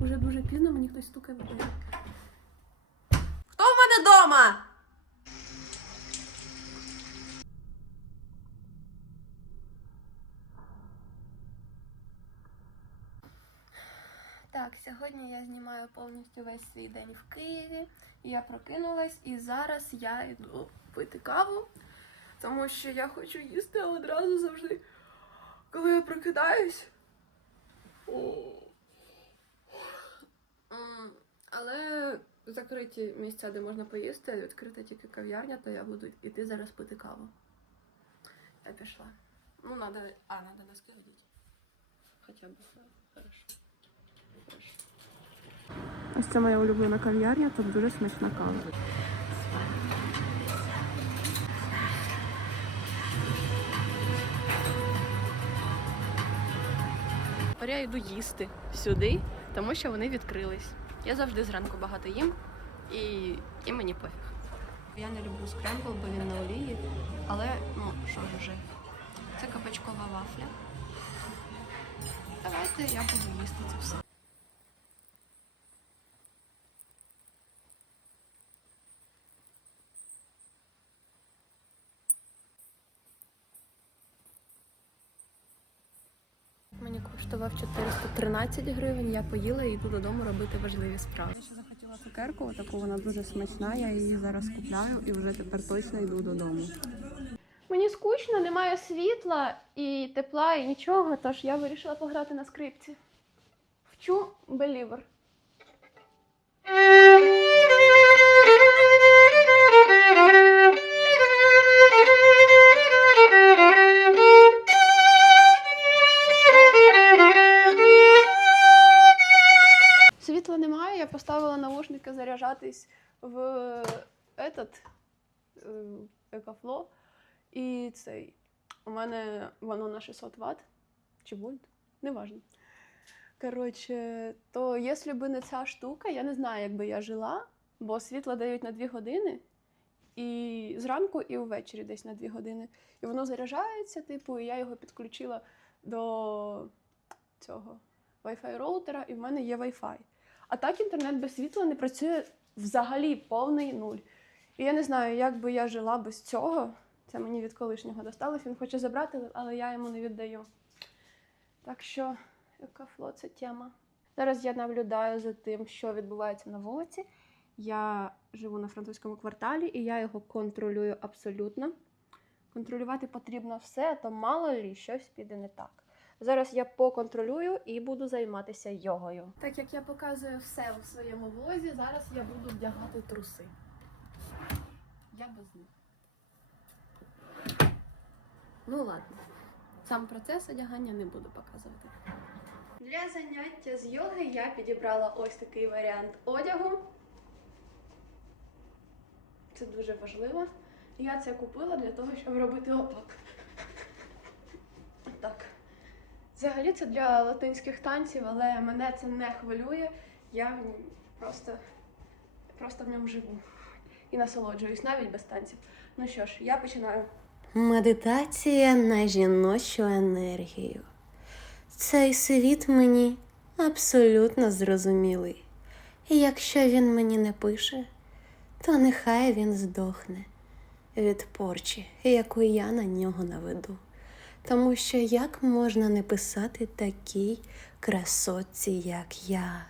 Уже дуже пізно, мені хтось стукає в двері. Хто в мене дома? Так, сьогодні я знімаю повністю весь свій день в Києві. Я прокинулась і зараз я йду пити каву, тому що я хочу їсти але одразу завжди, коли я прокидаюсь. Але закриті місця, де можна поїсти, відкрита тільки кав'ярня, то я буду йти зараз пити каву. Я пішла. Ну, надо. А, надо носки одіти. Хоча б хорошо. Ось це моя улюблена кав'ярня, тут дуже смачна кава. Я йду їсти сюди, тому що вони відкрились. Я завжди зранку багато їм і, і мені пофіг. Я не люблю скрембл, бо він на олії, але ну що ж уже. Це кабачкова вафля. Давайте я буду їсти це все. Коштував 413 гривень, я поїла і йду додому робити важливі справи. Я ще захотіла цукерку, таку вона дуже смачна, я її зараз купляю і вже тепер точно йду додому. Мені скучно, немає світла і тепла, і нічого, тож я вирішила пограти на скрипці. Вчу Белівер. Поставила наушники заряджатись в этот екофло. І цей. У мене воно на 600 Вт чи вольт, неважно. Коротше, то якщо б не ця штука, я не знаю, як би я жила, бо світло дають на 2 години, і зранку, і ввечері десь на 2 години. І воно заряджається, типу, і я його підключила до цього Wi-Fi роутера, і в мене є Wi-Fi. А так інтернет без світла не працює взагалі повний нуль. І я не знаю, як би я жила без цього. Це мені від колишнього досталось. Він хоче забрати, але я йому не віддаю. Так що, екофло це тема. Зараз я наблюдаю за тим, що відбувається на вулиці. Я живу на французькому кварталі і я його контролюю абсолютно. Контролювати потрібно все, то мало лі щось піде не так. Зараз я поконтролюю і буду займатися йогою. Так як я показую все у своєму влозі, зараз я буду вдягати труси. Я без них. Ну ладно. Сам процес одягання не буду показувати. Для заняття з йоги я підібрала ось такий варіант одягу. Це дуже важливо. Я це купила для того, щоб робити опак. Так. Взагалі це для латинських танців, але мене це не хвилює. Я просто, просто в ньому живу і насолоджуюсь навіть без танців. Ну що ж, я починаю. Медитація на жіночу енергію. Цей світ мені абсолютно зрозумілий. І якщо він мені не пише, то нехай він здохне від порчі, яку я на нього наведу. Тому що як можна не писати такій красотці, як я?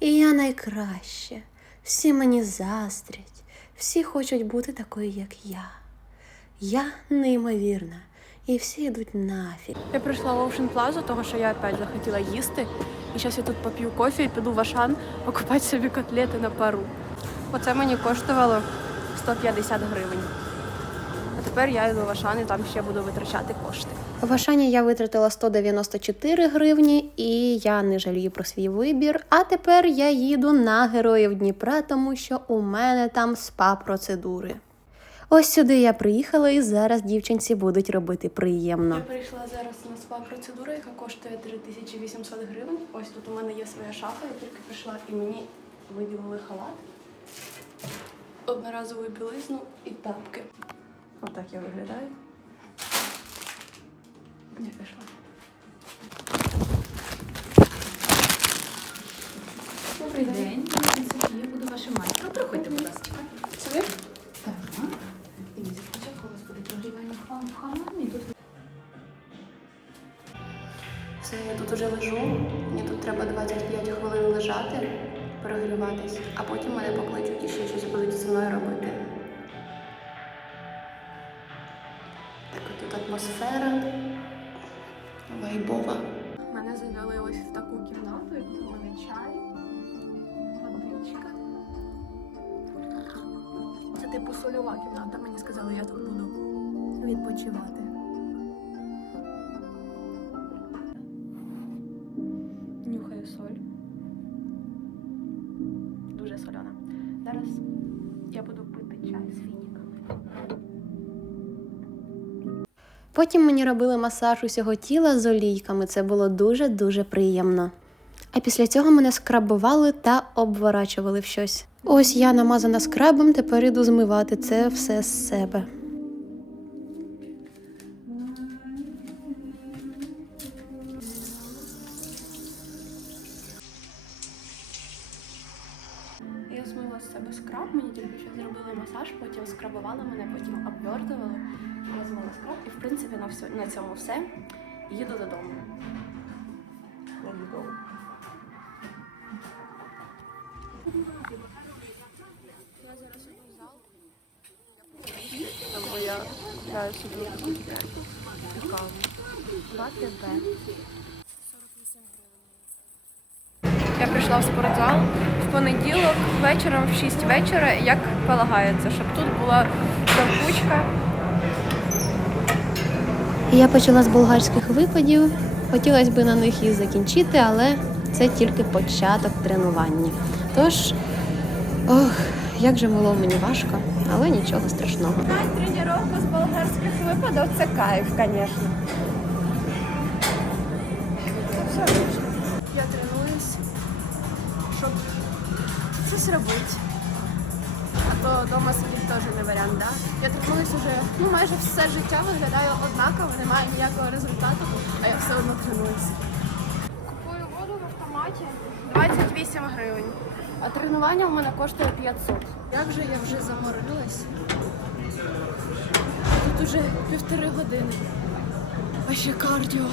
І я найкраща. Всі мені заздрять, всі хочуть бути такою, як я. Я неймовірна, і всі йдуть нафіг. Я прийшла в Ocean Plaza, того що я опять захотіла їсти. І зараз я тут поп'ю кофе і піду в Ашан покупати собі котлети на пару. Оце мені коштувало 150 гривень. Тепер я йду в Ашан і там ще буду витрачати кошти. В Ашані я витратила 194 гривні, і я не жалію про свій вибір. А тепер я їду на героїв Дніпра, тому що у мене там спа-процедури. Ось сюди я приїхала, і зараз дівчинці будуть робити приємно. Я прийшла зараз на спа-процедуру, яка коштує 3800 гривень. Ось тут у мене є своя шафа, я тільки прийшла і мені виділили халат, одноразову білизну і тапки. Отак я виглядаю. Я пішла. Добрий день. Я Софія, буду вашим майстром. Проходьте, будь ласка. Собі? Так. Дивіться, спочатку у вас буде прогрівання хам хамам і тут Все, я тут уже лежу. Мені тут треба 25 хвилин лежати, перегріватись, а потім мене покличуть і ще щось будуть зі мною робити. Атмосфера. Вайбова. Мене завели ось в таку кімнату, і тут у мене чай, водичка. Це типу сольова кімната. Мені сказали, я тут буду відпочивати. Нюхаю соль. Дуже сольона. Зараз я буду пити чай з фініками. Потім мені робили масаж усього тіла з олійками. Це було дуже-дуже приємно. А після цього мене скрабували та обворачували в щось. Ось я намазана скрабом, тепер іду змивати це все з себе. Я змила з себе скраб, мені тільки що зробили масаж, потім скрабували мене, потім обвертували. В принципі на, все, на цьому все. Їду додому. Let's я граю собі каву. 2 ТБ. Я прийшла в спортзал в понеділок вечором в 6 вечора, як полагається, щоб тут була завкучка. Я почала з болгарських випадів. Хотілося б на них і закінчити, але це тільки початок тренування. Тож, ох, як же було мені важко, але нічого страшного. Тренування з болгарських випадів це кайф, звісно. Я тренуюсь, щоб щось робити. Вдома сидіти теж не варіант, да? Я тренуюсь уже ну, майже все життя виглядаю однаково, немає ніякого результату, а я все одно тренуюсь. Купую воду в автоматі 28 гривень. А тренування в мене коштує 500. Як же я вже заморилась? Тут уже півтори години. А ще кардіо.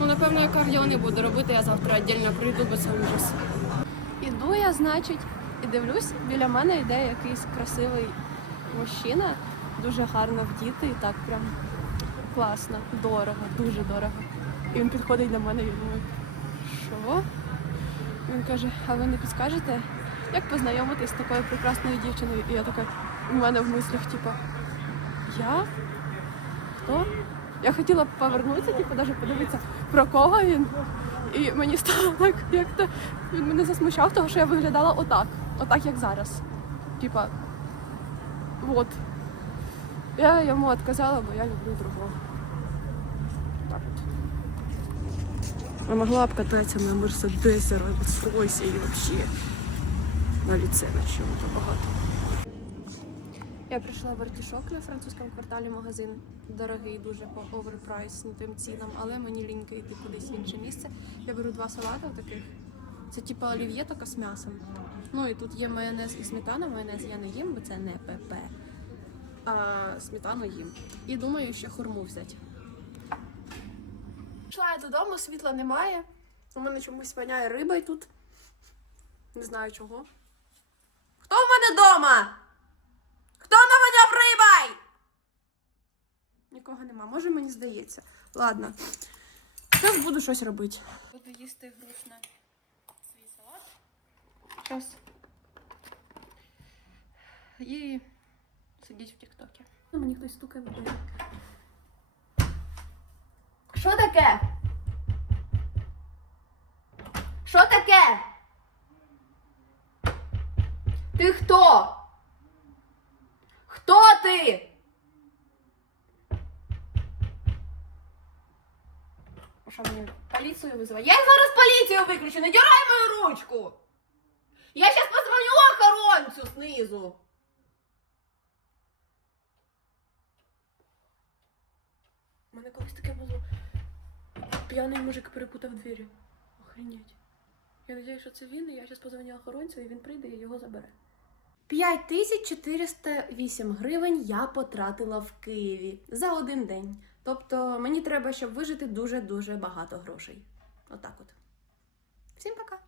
Ну, напевно, я кардіо не буду робити, я завтра віддільно прийду, бо це ужас. Іду я, значить, і дивлюсь, біля мене йде якийсь красивий мужчина, дуже гарно вдітий, так прям класно, дорого, дуже дорого. І він підходить до мене і думає, що? Він каже, а ви не підскажете, як познайомитись з такою прекрасною дівчиною? І я така, у мене в мислях, типу, я? Хто? Я хотіла повернутися, типу, навіть подивитися, про кого він. І мені стало так, як то він мене засмущав, того що я виглядала отак. Отак, як зараз. Типа, от. Я йому відказала, бо я люблю другого. Так от. Я могла б кататися на Мерседесі, Роллс-Ройсі і взагалі на ліце на чому-то багато. Я прийшла в артішок на французькому кварталі магазин. Дорогий дуже по оверпрайснутим цінам, але мені лінька йти кудись в інше місце. Я беру два салати таких. Це типу олів'є, тільки з м'ясом. Ну і тут є майонез і сметана. Майонез я не їм, бо це не ПП. А сметану їм. І думаю, ще хурму взяти. Пішла я додому, світла немає. У мене чомусь воняє рибою тут. Не знаю чого. Хто в мене вдома? Хто наводяв рибай? Нікого нема, може мені здається. Ладно. Зараз буду щось робити. Буду їсти салат. Зараз. І сидіть в Тіктокі. Ну, мені хтось стукає в двері. Що таке? Що таке? Ти хто? Хто ти? Що мені поліцію визивати? Я зараз поліцію виключу, не дірай мою ручку! Я зараз позвоню охоронцю знизу. У мене колись таке було. П'яний мужик перепутав двері. Охренеть. Я сподіваюся, що це він, і я зараз позвоню охоронцю, і він прийде і його забере. 5408 гривень я потратила в Києві за один день. Тобто мені треба, щоб вижити дуже-дуже багато грошей. Отак от. Всім пока!